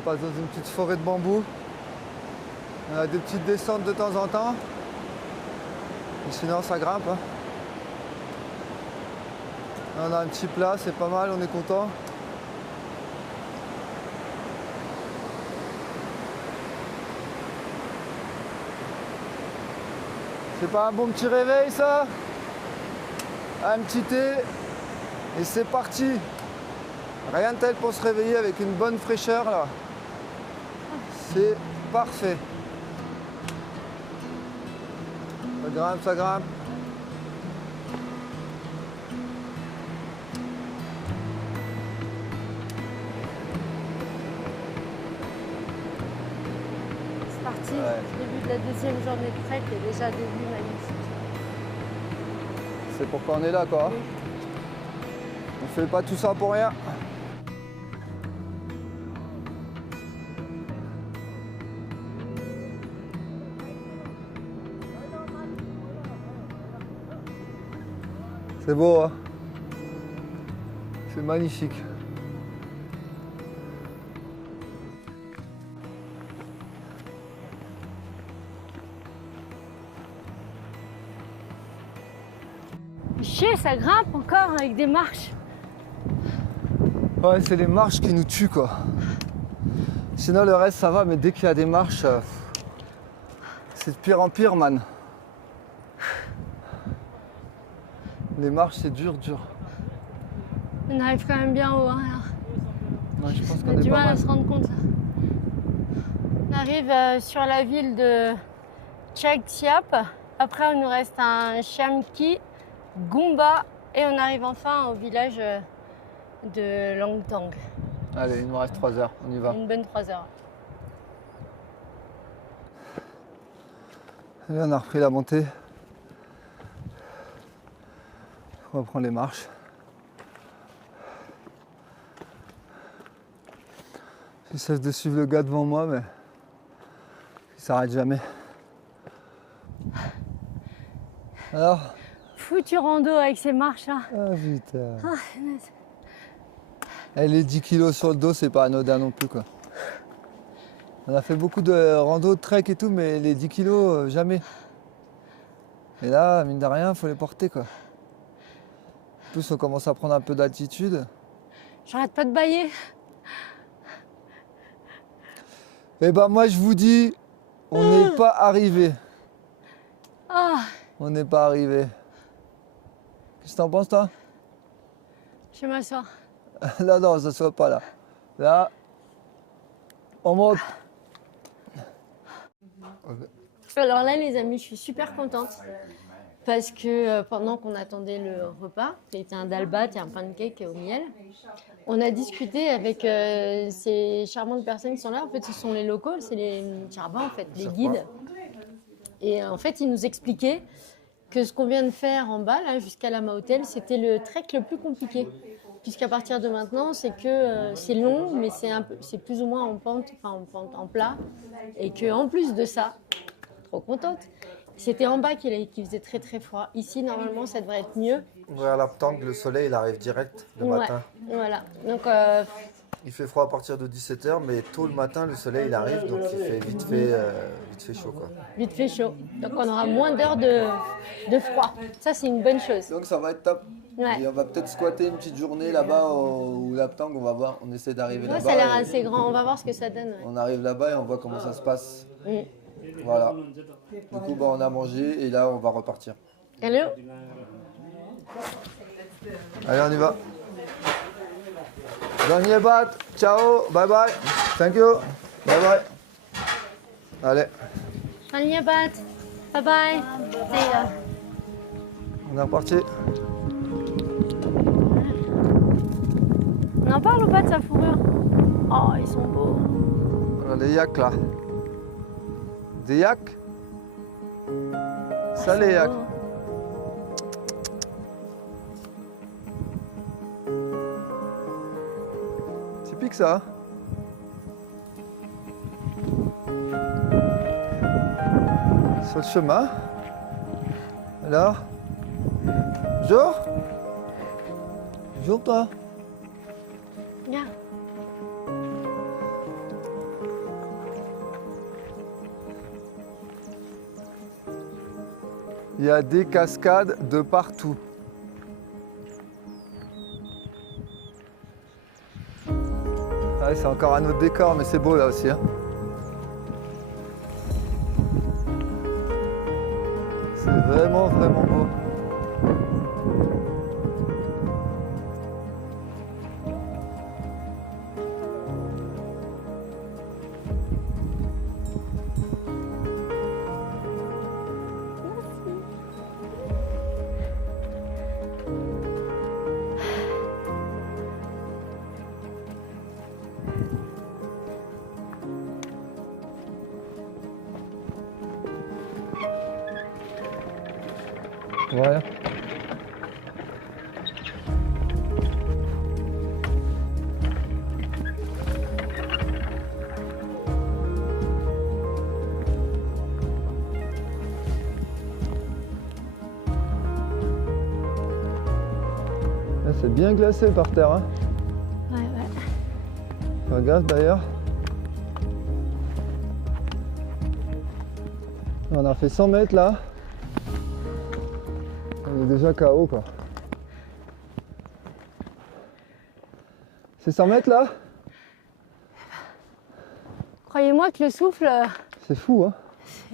on passe dans une petite forêt de bambous. On a des petites descentes de temps en temps. Et sinon ça grimpe. Hein. On a un petit plat, c'est pas mal, on est content. C'est pas un bon petit réveil ça? Un petit thé et c'est parti. Rien de tel pour se réveiller avec une bonne fraîcheur là. C'est parfait. Ça grimpe, ça grimpe. C'est parti, début de la deuxième journée de trek et déjà début magnifique. C'est pourquoi on est là quoi. Oui. On fait pas tout ça pour rien. C'est beau hein. C'est magnifique. Chier, ça grimpe encore avec des marches. Ouais, c'est les marches qui nous tuent quoi. Sinon le reste ça va, mais dès qu'il y a des marches, c'est de pire en pire man. Les marches c'est dur, dur. On arrive quand même bien haut. Hein, Ouais, je pense on qu'on a est du pas mal à mal. se rendre compte. On arrive sur la ville de Chagtiap. Après, il nous reste un Chamki, Gumba et on arrive enfin au village de Langtang. Allez, il nous reste 3 heures, on y va. Une bonne 3 heures. Allez, on a repris la montée. On va prendre les marches. J'essaie de suivre le gars devant moi, mais il s'arrête jamais. Alors? Foutu rando avec ces marches là. Ah putain. Ah, Eh, les 10 kilos sur le dos, c'est pas anodin non plus quoi. On a fait beaucoup de rando, de trek et tout, mais les 10 kilos, jamais. Et là, mine de rien, faut les porter quoi. En plus, on commence à prendre un peu d'altitude. j'arrête pas de bâiller. Eh ben moi, je vous dis, on n'est pas arrivé. Ah, On n'est pas arrivé. Qu'est-ce que t'en penses toi? je vais m'asseoir. Là, non, ça se voit pas là. Là, on monte. Alors là, les amis, je suis super contente parce que pendant qu'on attendait le repas, qui était un dalbat et un pancake au miel, on a discuté avec ces charmantes personnes qui sont là. En fait, ce sont les locaux, c'est les charbans, en fait, les guides. Et en fait, ils nous expliquaient que ce qu'on vient de faire en bas, là, jusqu'à Lama Hotel, c'était le trek le plus compliqué. Puisqu'à partir de maintenant, c'est que c'est long, mais c'est plus ou moins en pente, enfin en pente, en plat. Et qu'en plus de ça, trop contente, c'était en bas qu'il faisait très très froid. Ici, normalement, ça devrait être mieux. Vers l'Aptang, le soleil il arrive direct le matin. Voilà. Donc, Il fait froid à partir de 17h, mais tôt le matin, le soleil il arrive, donc il fait vite fait chaud quoi. vite fait chaud. Donc, on aura moins d'heures de froid. Ça, c'est une bonne chose. Donc ça va être top. Ouais. Et on va peut-être squatter une petite journée là-bas au Laptang, on va voir, on essaie d'arriver Ouais, là-bas. ça a l'air et assez grand. On va voir ce que ça donne. Ouais. On arrive là-bas et on voit comment ça se passe. Mm. Voilà. Du coup, bah, on a mangé et là, on va repartir. Hello. Allez, on y va. Dernier bat. Ciao. Bye bye. Thank you. Bye bye. Allez, Alniabat. Bye bye. See ya. on est reparti. On en parle ou pas de sa fourrure? Oh, ils sont beaux. On a les yaks là. Des yaks? Ça, les yaks. Typique ça. Hein. Sur le chemin. Alors? Bonjour? Bonjour toi. Regarde. Il y a des cascades de partout. Ouais, c'est encore un autre décor, mais c'est beau là aussi. Hein. C'est vraiment, vraiment beau. Voilà. Là, c'est bien glacé par terre. Hein. Ouais, ouais. Faire gaffe d'ailleurs. On a fait 100 mètres là. On est déjà KO quoi. C'est 100 mètres là? Croyez-moi que le souffle, C'est fou hein.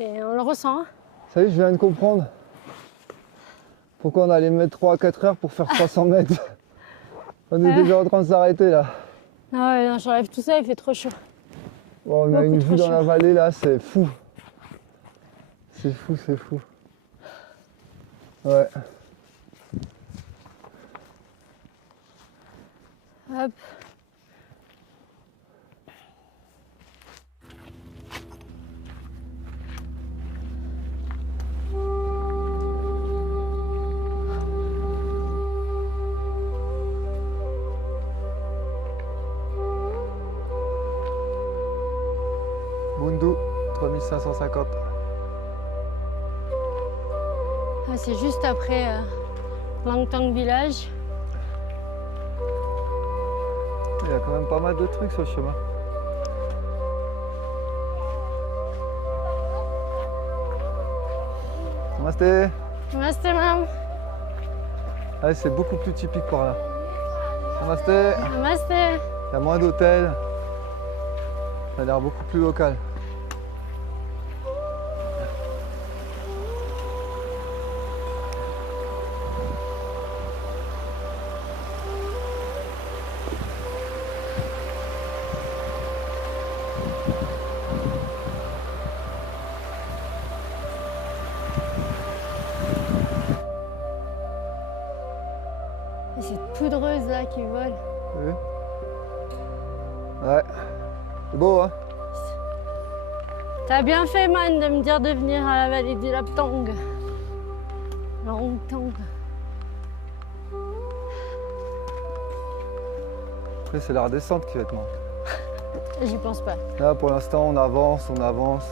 on le ressent. Hein. Ça y est, je viens de comprendre. Pourquoi on allait mettre 3 à 4 heures pour faire 300 mètres. On est déjà en train de s'arrêter là. Ah ouais, non, j'enlève tout ça, il fait trop chaud. Bon, on a une Beaucoup vue trop dans la chaud. vallée là, c'est fou. C'est fou, c'est fou. Ouais. Hop. Bundu, 3550. Ah, c'est juste après Langtang Village. Il y a quand même pas mal de trucs sur le chemin. Namasté. Namasté, mam. Ah, c'est beaucoup plus typique par là. Namasté. Namasté. Il y a moins d'hôtels. Ça a l'air beaucoup plus local. Et cette poudreuse là qui vole. T'as vu? Ouais. C'est beau, hein? T'as bien fait, man, de me dire de venir à la vallée du Laptang. Langtang. Après, c'est la redescente qui va être marrante. J'y pense pas. Là, pour l'instant, on avance, on avance.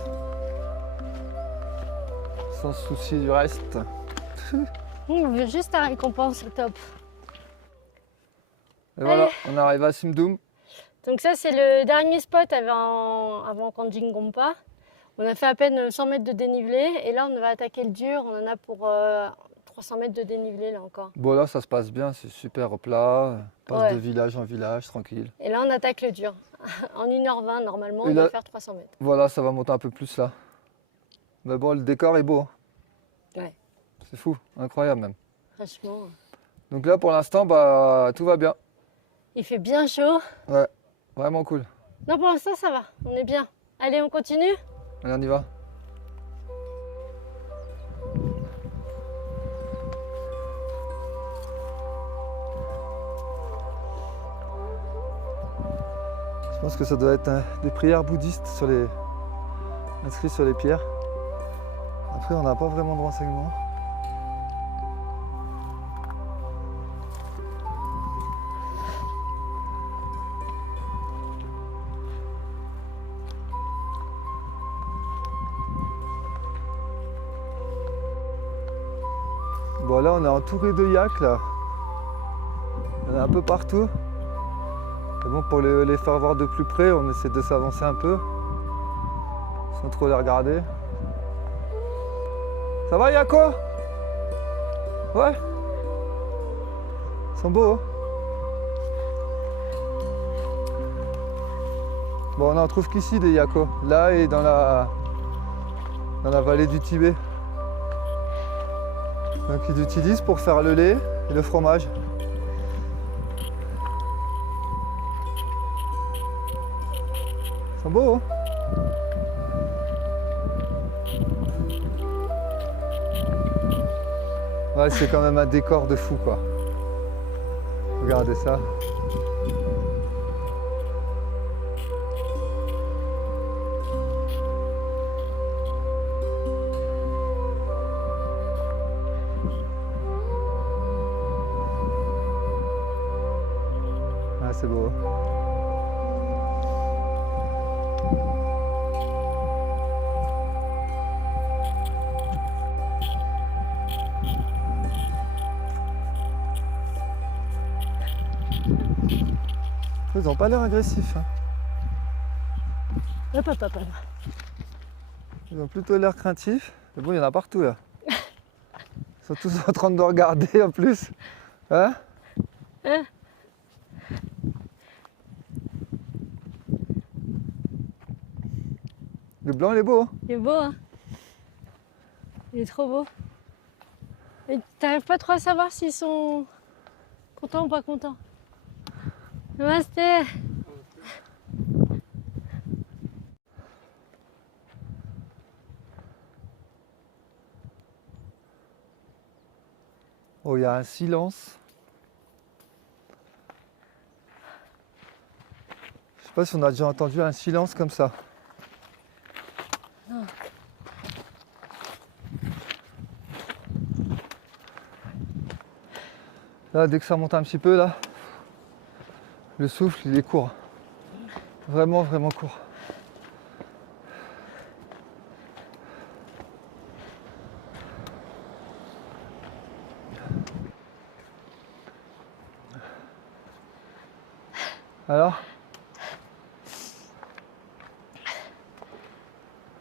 Sans se soucier du reste. On veut juste ta récompense, c'est top. Et voilà, on arrive à Simdum. Donc ça, c'est le dernier spot avant Kanjing Gompa. On a fait à peine 100 mètres de dénivelé et là, on va attaquer le dur. On en a pour 300 mètres de dénivelé là encore. Bon, là, ça se passe bien, c'est super plat. On passe Ouais. de village en village, tranquille. Et là, on attaque le dur. En 1h20, normalement, Et on là- doit faire 300 mètres. Voilà, ça va monter un peu plus là. Mais bon, le décor est beau. Hein. Ouais. C'est fou, incroyable même. Franchement, Donc là, pour l'instant, bah, tout va bien. il fait bien chaud. Ouais, vraiment cool. Non, pour l'instant, ça va. On est bien. Allez, on continue? Allez, on y va. Je pense que ça doit être des prières bouddhistes inscrites sur les pierres. Après, on n'a pas vraiment de renseignements. Bon, là, on est entouré de yaks, là. Il y en a un peu partout. Et bon, pour les faire voir de plus près, on essaie de s'avancer un peu. Sans trop les regarder. Ça va, Yako? Ouais. Ils sont beaux. Hein. Bon, on n'en trouve qu'ici des yakos. Là et dans la vallée du Tibet. Donc ils l'utilisent pour faire le lait et le fromage. Ils sont beaux. Hein. Ouais, c'est quand même un décor de fou quoi. Regardez ça. Ah, c'est beau. Ils n'ont pas l'air agressifs. Hein. Hop, hop, hop, hop. Ils ont plutôt l'air craintifs. Mais bon, il y en a partout là. Ils sont tous en train de nous regarder en plus. Hein? Hein? Le blanc, il est beau. Hein? Il est beau, hein? Il est trop beau. Et t'arrives pas trop à savoir s'ils sont contents ou pas contents. Namasté. Oh, il y a un silence. Je sais pas si on a déjà entendu un silence comme ça. Non. Là, dès que ça monte un petit peu, là, le souffle, il est court. Vraiment, vraiment court. Alors?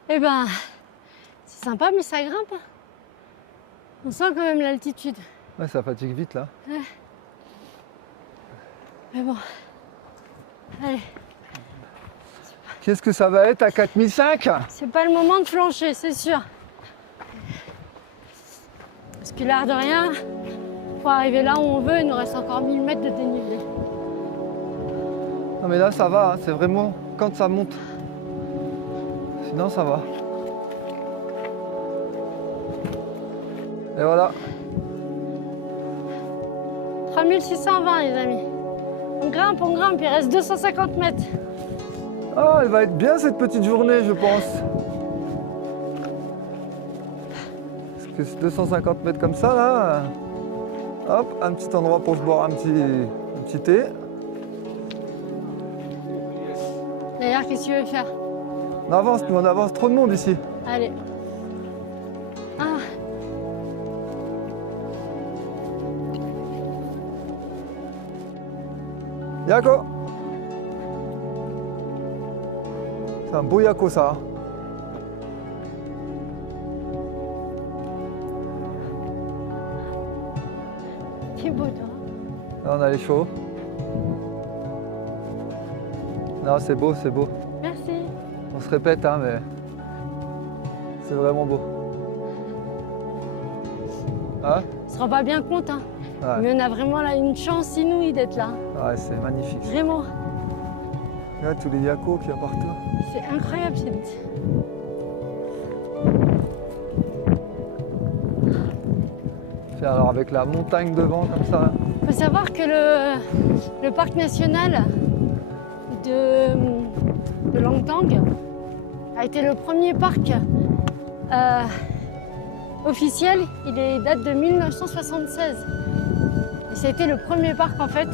Eh ben, c'est sympa, mais ça grimpe. Hein. On sent quand même l'altitude. Ouais, ça fatigue vite là. Ouais. Mais bon. Allez, Qu'est-ce que ça va être à 4005? c'est pas le moment de flancher, c'est sûr. Parce que l'air de rien, pour arriver là où on veut, il nous reste encore 1000 mètres de dénivelé. Non mais là ça va, hein, c'est vraiment quand ça monte. Sinon ça va. Et voilà. 3620 les amis. On grimpe, il reste 250 mètres. Ah, elle va être bien cette petite journée, je pense. Parce que c'est 250 mètres comme ça, là. Hop, un petit endroit pour se boire un petit thé. D'ailleurs, qu'est-ce que tu veux faire? On avance, nous on avance, trop de monde ici. Allez. Ah, Yako. C'est un beau yako ça. Hein. c'est beau toi. Là on a les chevaux. Non, c'est beau, c'est beau. Merci. On se répète, hein, mais c'est vraiment beau. Hein? On se rend pas bien compte, hein. Ouais, Mais on a vraiment là une chance inouïe d'être là. ouais, c'est magnifique. Vraiment. Regarde tous les yakos qu'il y a partout. C'est incroyable cette. Fait alors avec la montagne devant comme ça. Il faut savoir que le parc national de Langtang a été le premier parc officiel. Il date de 1976. Et ça a été le premier parc en fait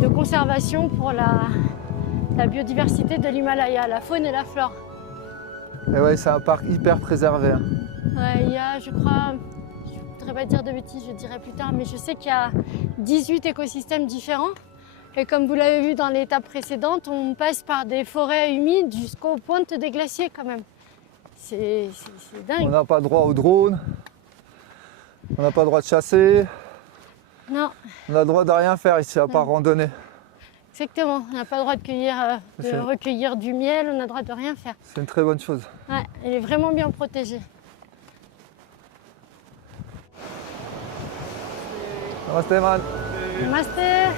de conservation pour la biodiversité de l'Himalaya, la faune et la flore. Et ouais, c'est un parc hyper préservé. Hein. Ouais, il y a, je crois, je ne voudrais pas dire de bêtises, je dirai plus tard, mais je sais qu'il y a 18 écosystèmes différents. Et comme vous l'avez vu dans l'étape précédente, on passe par des forêts humides jusqu'aux pointes des glaciers quand même. C'est On dingue. n'a pas droit au drone. On n'a pas le droit de chasser. Non, On a le droit de rien faire ici, à part randonner. exactement. On n'a pas le droit de C'est- recueillir du miel, on n'a le droit de rien faire. C'est une très bonne chose. Ouais, elle est vraiment bien protégée. Namaste, man. Namasté.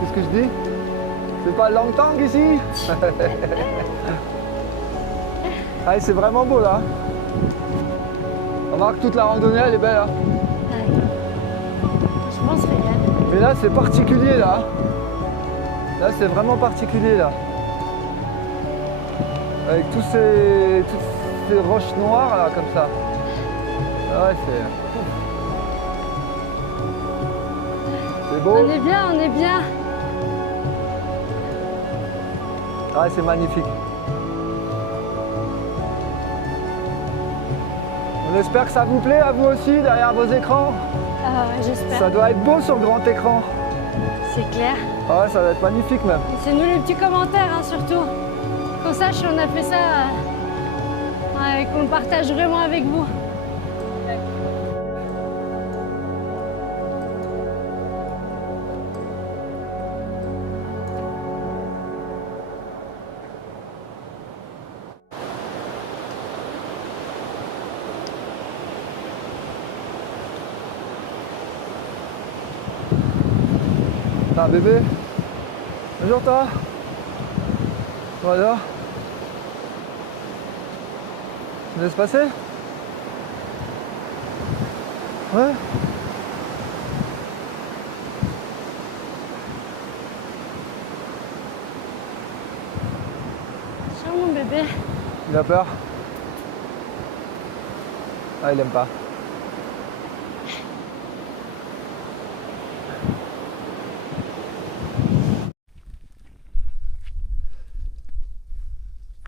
Qu'est-ce que je dis? C'est pas Langtang ici? Ah, c'est vraiment beau là. Remarque, toute la randonnée elle est belle. Hein. Franchement, on se régale. Mais là c'est particulier là. Là c'est vraiment particulier là. Avec toutes ces roches noires là comme ça. Ah ouais, c'est beau. On est bien, on est bien. Ah c'est magnifique. On espère que ça vous plaît à vous aussi derrière vos écrans. Ah ouais, j'espère. Ça doit être beau sur le grand écran. C'est clair. Ah ouais, ça doit être magnifique même. C'est nous les petits commentaires, hein, surtout. Qu'on sache si on a fait ça, ouais, qu'on le partage vraiment avec vous. T'as un bébé? Bonjour toi. Voilà. Tu me laisses passer? Ouais. Tiens, mon bébé. Il a peur? Ah, il aime pas.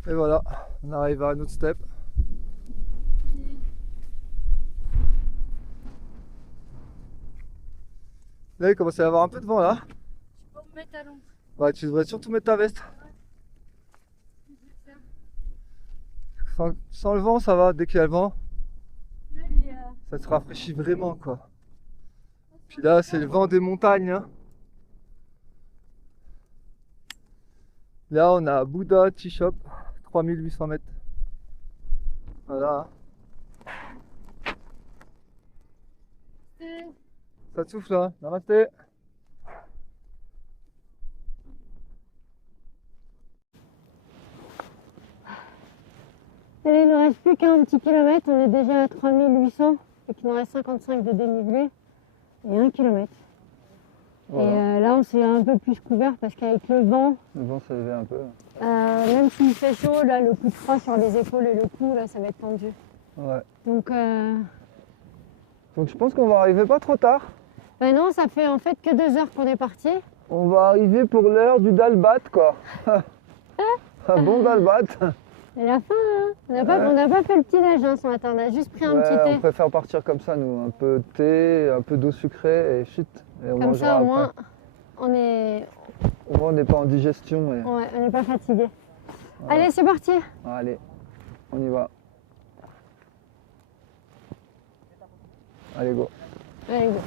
Et voilà, on arrive à un autre step. Là, il commence à y avoir un peu de vent là. Je peux me mettre à l'ombre. Ouais, tu devrais surtout mettre ta veste. Sans le vent, ça va. Dès qu'il y a le vent, Là, ça te rafraîchit vraiment quoi. Puis là, c'est le vent des montagnes. Hein. Là, on a Bouddha Tea Shop, 3800 mètres. Voilà. Ça te souffle là. Namasté. Allez, il ne reste plus qu'un petit kilomètre, on est déjà à 3800 et qu'il nous reste 55 de dénivelé et 1 kilomètre. Voilà. Et là, on s'est un peu plus couvert parce qu'avec le vent, Le vent s'est levé un peu. même s'il fait chaud, là, le coup de froid sur les épaules et le cou, là, ça va être tendu. Ouais. Donc je pense qu'on va arriver pas trop tard. ben non, ça fait en fait que 2 heures qu'on est parti. On va arriver pour l'heure du dalbat quoi. Un bon dalbat. Et la fin, hein. On n'a pas fait le petit-déj hein, ce matin, on a juste pris un Ouais, petit on thé. préfère partir comme ça nous. Un peu de thé, un peu d'eau sucrée et chut. Et on Comme mangera ça, au après. moins, on est... Au moins on n'est pas en digestion. Et... Ouais, on n'est pas fatigué. Voilà. Allez, c'est parti. Allez, on y va. Allez go. Allez, go.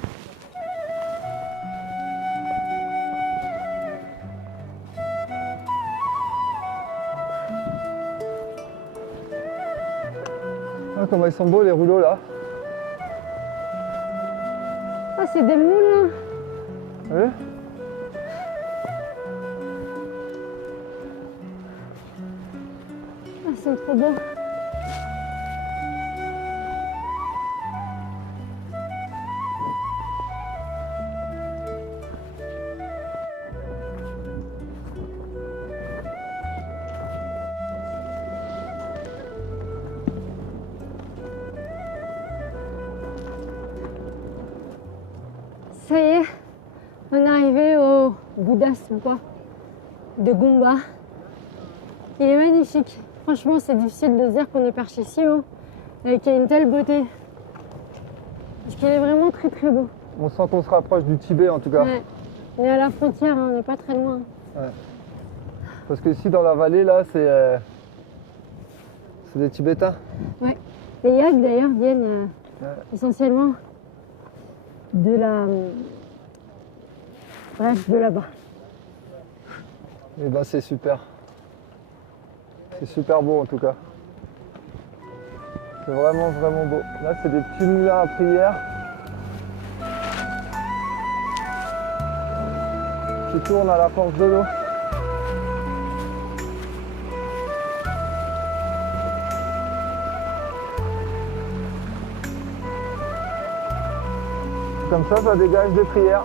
Ah, comment ils sont beaux les rouleaux là. Ah, c'est des moules, là. Ouais. Ah, c'est trop beau. Ça y est, on est arrivé au bouddhasme quoi, de Gomba. Il est magnifique. Franchement, c'est difficile de se dire qu'on est perché si haut et qu'il y a une telle beauté. Parce qu'il est vraiment très très beau. On sent qu'on se rapproche du Tibet en tout cas. Ouais. On est à la frontière, hein, on n'est pas très loin. Ouais. Parce que ici dans la vallée là, c'est des Tibétains. Ouais. Les yaks d'ailleurs viennent Ouais. essentiellement de la... Bref, de là-bas. Et ben c'est super. C'est super beau en tout cas. C'est vraiment vraiment beau. Là c'est des petits moulins à prière qui tournent à la force de l'eau. Comme ça dégage des prières.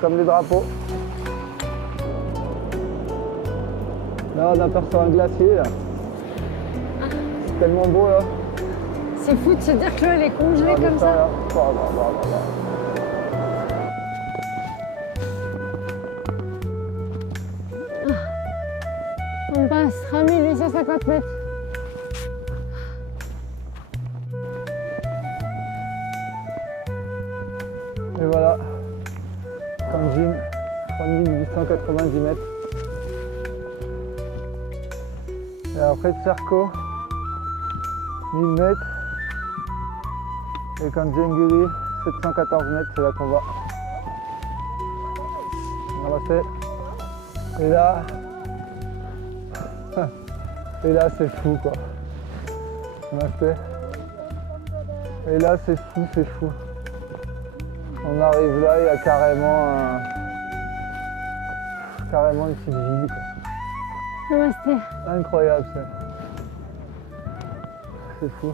Comme les drapeaux. Là on aperçoit un glacier là. C'est tellement beau là. C'est fou de se dire que l'eau elle est congelée comme ça. Là. On passe 1850 mètres. Et voilà, Kanjin, 3890 mètres. Et après Tserko, 1000 mètres. Et Kanchenjunga, 714 mètres, c'est là qu'on va. On l'a fait. Et là c'est fou quoi. On a fait. Et là c'est fou, c'est fou. On arrive là, il y a carrément une petite ville. Quoi. Namasté. Incroyable ça. C'est fou.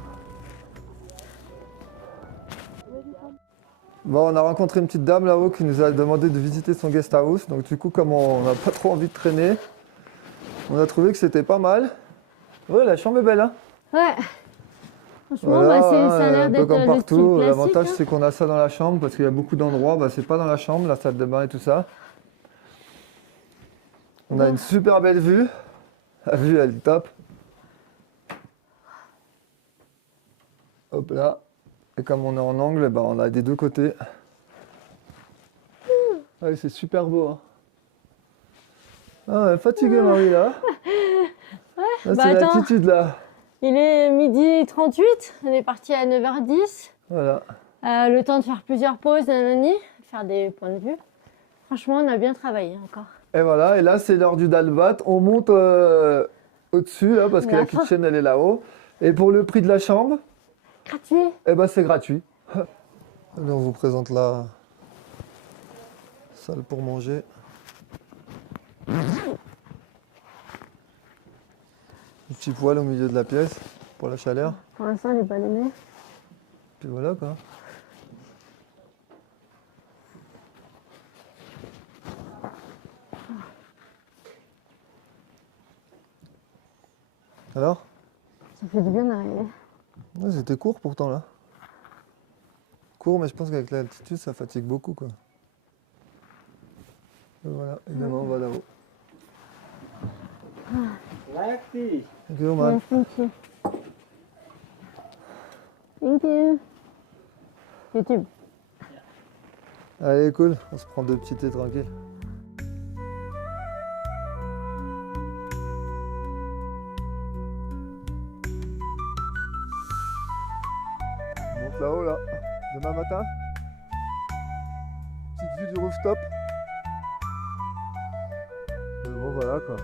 Bon, on a rencontré une petite dame là-haut qui nous a demandé de visiter son guest house. Donc du coup, comme on n'a pas trop envie de traîner, on a trouvé que c'était pas mal. Ouais, la chambre est belle, hein? Ouais. Franchement, Voilà, ça a un l'air peu d'être comme le partout. style classique. L'avantage, Hein. c'est qu'on a ça dans la chambre parce qu'il y a beaucoup d'endroits, c'est pas dans la chambre, la salle de bain et tout ça. On a une super belle vue. La vue, elle est top. Hop là. Et comme on est en angle, on a des deux côtés. Ouais, c'est super beau. Hein. Ah, elle est fatiguée, Marie, là. Là, c'est attends. l'attitude, là. Il est 12h38, on est parti à 9h10. Voilà. Le temps de faire plusieurs pauses, nanani, de faire des points de vue. Franchement, on a bien travaillé encore. Et voilà, et là, c'est l'heure du dalbat. On monte au-dessus, là, parce que la kitchen, elle est là-haut. Et pour le prix de la chambre, gratuit. C'est gratuit. Allez, on vous présente la salle pour manger. Un petit poêle au milieu de la pièce pour la chaleur. Pour l'instant, il n'est pas allumé. Puis voilà quoi. Alors? Ça fait du bien d'arriver. Ouais, c'était court pourtant là. Court, mais je pense qu'avec l'altitude, ça fatigue beaucoup quoi. Et voilà, évidemment, on va là-haut. Lefty. Thank you, man. Yes, thank you. Thank you. YouTube. Allez, cool, on se prend deux petits thés tranquilles. On monte là-haut, là. Demain matin. Petite vue du rooftop. Mais bon, voilà quoi.